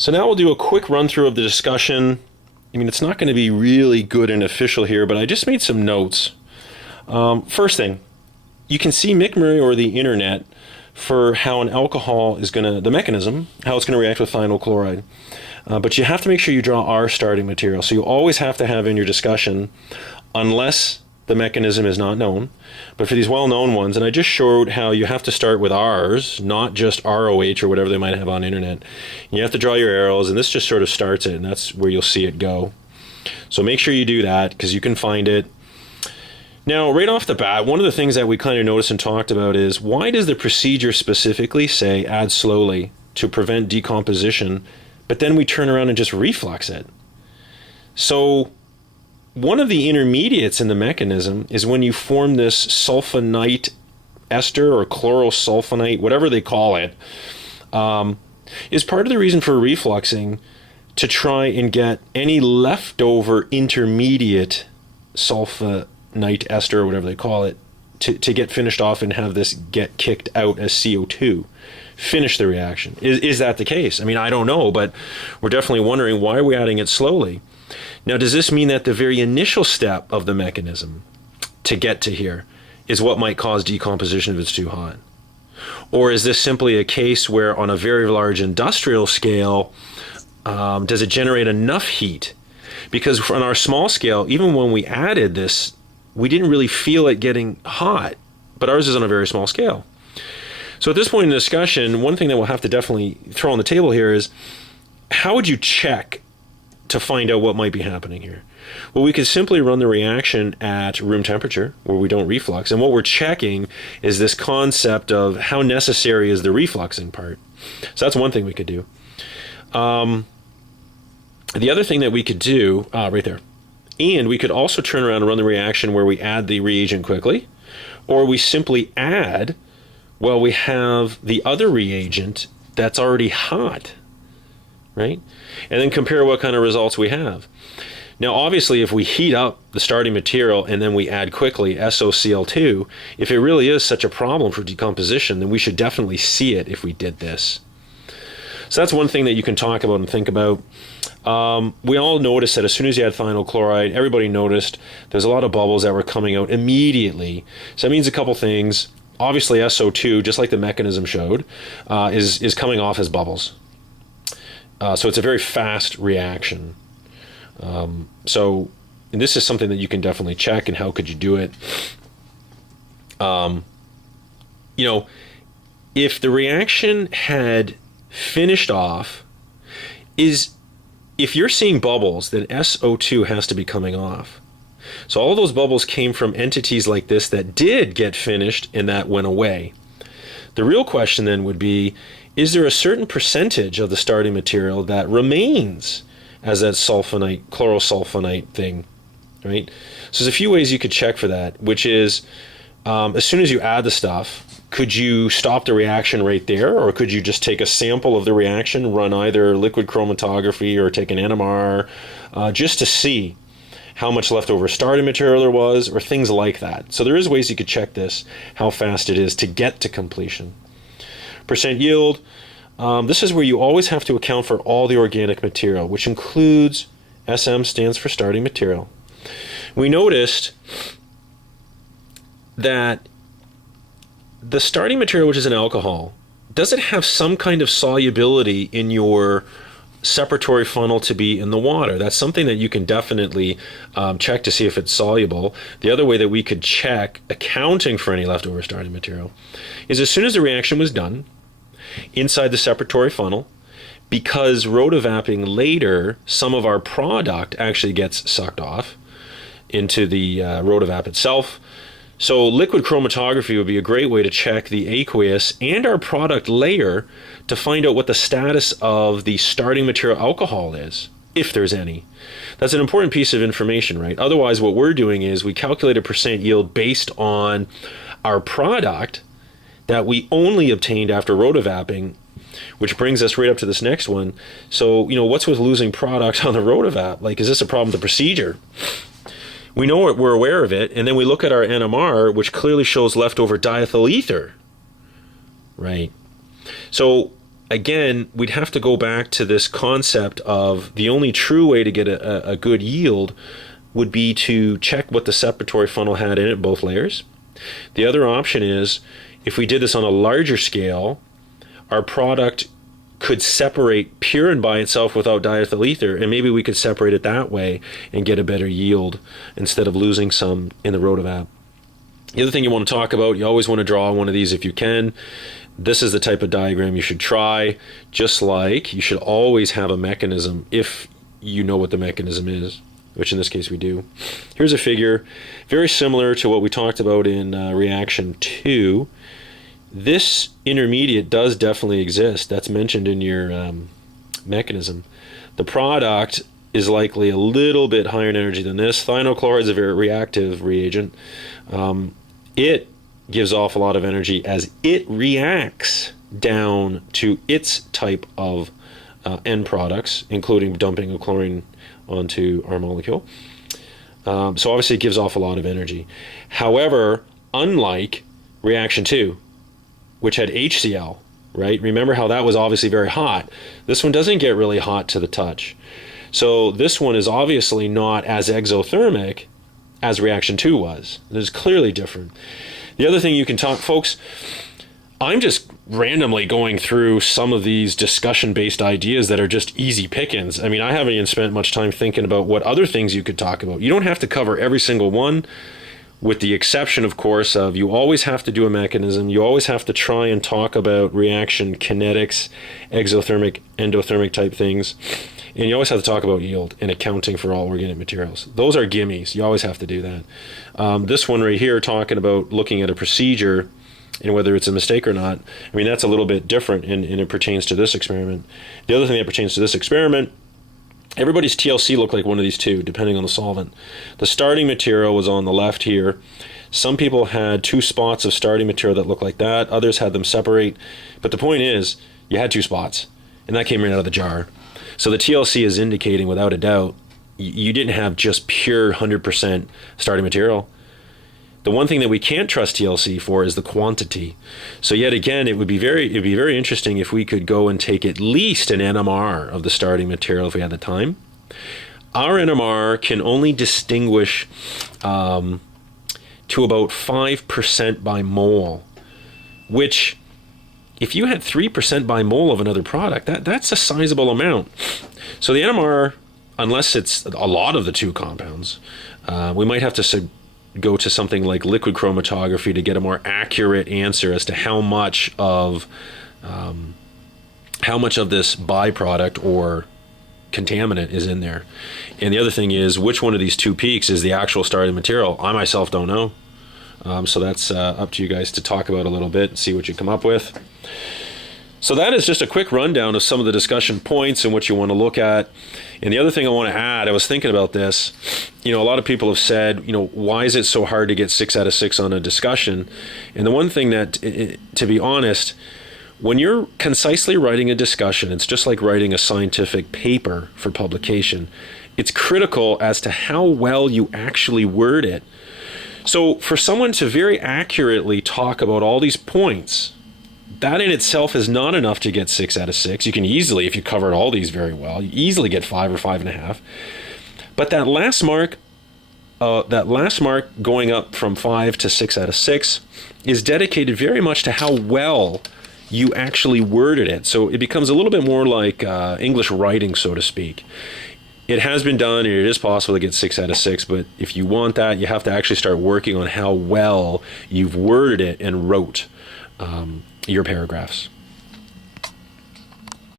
So now we'll do a quick run through of the discussion. I mean, it's not going to be really good and official here, but I just made some notes. First thing, you can see McMurray or the internet for how an alcohol is going to, the mechanism, how it's going to react with thionyl chloride. But you have to make sure you draw R starting material. So you always have to have in your discussion, unless the mechanism is not known. But for these well-known ones, and I just showed how you have to start with R's, not just ROH or whatever they might have on internet. You have to draw your arrows, and this just sort of starts it, and that's where you'll see it go. So make sure you do that, because you can find it. Now, right off the bat, one of the things that we kind of noticed and talked about is, why does the procedure specifically say add slowly to prevent decomposition, but then we turn around and just reflux it? So one of the intermediates in the mechanism is when you form this sulfonite ester or chlorosulfonite, whatever they call it, is part of the reason for refluxing, to try and get any leftover intermediate sulfonite ester or whatever they call it to get finished off and have this get kicked out as CO2. Finish the reaction. Is that the case? I mean, I don't know, but we're definitely wondering, why are we adding it slowly? Now, does this mean that the very initial step of the mechanism to get to here is what might cause decomposition if it's too hot? Or is this simply a case where on a very large industrial scale, does it generate enough heat? Because on our small scale, even when we added this, we didn't really feel it getting hot, but ours is on a very small scale. So at this point in the discussion, one thing that we'll have to definitely throw on the table here is, how would you check to find out what might be happening here? Well, we could simply run the reaction at room temperature where we don't reflux. And what we're checking is this concept of how necessary is the refluxing part. So that's one thing we could do. The other thing that we could do, right there, and we could also turn around and run the reaction where we add the reagent quickly, or we simply add while we have the other reagent that's already hot, right? And then compare what kind of results we have. Now, obviously, if we heat up the starting material and then we add quickly SOCl2, if it really is such a problem for decomposition, then we should definitely see it if we did this. So that's one thing that you can talk about and think about. We all noticed that as soon as you add thionyl chloride, everybody noticed there's a lot of bubbles that were coming out immediately. So that means a couple things. Obviously, SO2, just like the mechanism showed, is coming off as bubbles. So it's a very fast reaction. And this is something that you can definitely check, and how could you do it? If the reaction had finished off, if you're seeing bubbles, then SO2 has to be coming off. So all those bubbles came from entities like this that did get finished and that went away. The real question then would be, is there a certain percentage of the starting material that remains as that sulfonite, chlorosulfonite thing, right? So there's a few ways you could check for that, which is, as soon as you add the stuff, could you stop the reaction right there, or could you just take a sample of the reaction, run either liquid chromatography or take an NMR, just to see how much leftover starting material there was, or things like that. So there is ways you could check this, how fast it is to get to completion. Percent yield, this is where you always have to account for all the organic material, which includes, SM stands for starting material. We noticed that the starting material, which is an alcohol, does it have some kind of solubility in your separatory funnel to be in the water? That's something that you can definitely check to see if it's soluble. The other way that we could check, accounting for any leftover starting material, is as soon as the reaction was done, inside the separatory funnel, because rotovapping later, some of our product actually gets sucked off into the rotovap itself. So liquid chromatography would be a great way to check the aqueous and our product layer to find out what the status of the starting material alcohol is, if there's any. That's an important piece of information, right? Otherwise, what we're doing is we calculate a percent yield based on our product that we only obtained after rotovapping, which brings us right up to this next one. So, what's with losing product on the rotovap? Like, is this a problem with the procedure? We know it, we're aware of it, and then we look at our NMR, which clearly shows leftover diethyl ether, right? So again, we'd have to go back to this concept of the only true way to get a good yield would be to check what the separatory funnel had in it, both layers. The other option is, if we did this on a larger scale, our product could separate pure and by itself without diethyl ether, and maybe we could separate it that way and get a better yield instead of losing some in the rotovap. The other thing you want to talk about, you always want to draw one of these if you can. This is the type of diagram you should try, just like you should always have a mechanism if you know what the mechanism is, which in this case we do. Here's a figure very similar to what we talked about in reaction 2. This intermediate does definitely exist. That's mentioned in your mechanism. The product is likely a little bit higher in energy than this. Thionyl-chloride is a very reactive reagent. It gives off a lot of energy as it reacts down to its type of end products, including dumping of chlorine onto our molecule. So obviously it gives off a lot of energy. However, unlike reaction 2, which had HCl, right? Remember how that was obviously very hot. This one doesn't get really hot to the touch. So this one is obviously not as exothermic as reaction 2 was. It is clearly different. The other thing you can talk, folks, I'm just randomly going through some of these discussion-based ideas that are just easy pickings. I mean, I haven't even spent much time thinking about what other things you could talk about. You don't have to cover every single one, with the exception, of course, of you always have to do a mechanism. You always have to try and talk about reaction kinetics, exothermic, endothermic type things. And you always have to talk about yield and accounting for all organic materials. Those are gimmies. You always have to do that. This one right here, talking about looking at a procedure and whether it's a mistake or not, I mean, that's a little bit different, and it pertains to this experiment. The other thing that pertains to this experiment, everybody's TLC looked like one of these two, depending on the solvent. The starting material was on the left here. Some people had 2 spots of starting material that looked like that. Others had them separate. But the point is, you had 2 spots, and that came right out of the jar. So the TLC is indicating, without a doubt, you didn't have just pure 100% starting material. The one thing that we can't trust TLC for is the quantity. So yet again, it'd be very interesting if we could go and take at least an NMR of the starting material if we had the time. Our NMR can only distinguish to about 5% by mole, which if you had 3% by mole of another product, that's a sizable amount. So the NMR, unless it's a lot of the 2 compounds, we might have to go to something like liquid chromatography to get a more accurate answer as to how much of this byproduct or contaminant is in there. And the other thing is, which one of these 2 peaks is the actual starting material? I myself don't know. So that's up to you guys to talk about a little bit and see what you come up with. So that is just a quick rundown of some of the discussion points and what you want to look at. And the other thing I want to add, I was thinking about this, a lot of people have said, why is it so hard to get 6 out of 6 on a discussion? And the one thing that, to be honest, when you're concisely writing a discussion, it's just like writing a scientific paper for publication. It's critical as to how well you actually word it. So for someone to very accurately talk about all these points, that in itself is not enough to get 6 out of 6. You can easily, if you covered all these very well, you easily get 5 or 5.5. But that last mark going up from 5 to 6 out of 6 is dedicated very much to how well you actually worded it. So it becomes a little bit more like English writing, so to speak. It has been done, and it is possible to get 6 out of 6, but if you want that, you have to actually start working on how well you've worded it and wrote your paragraphs.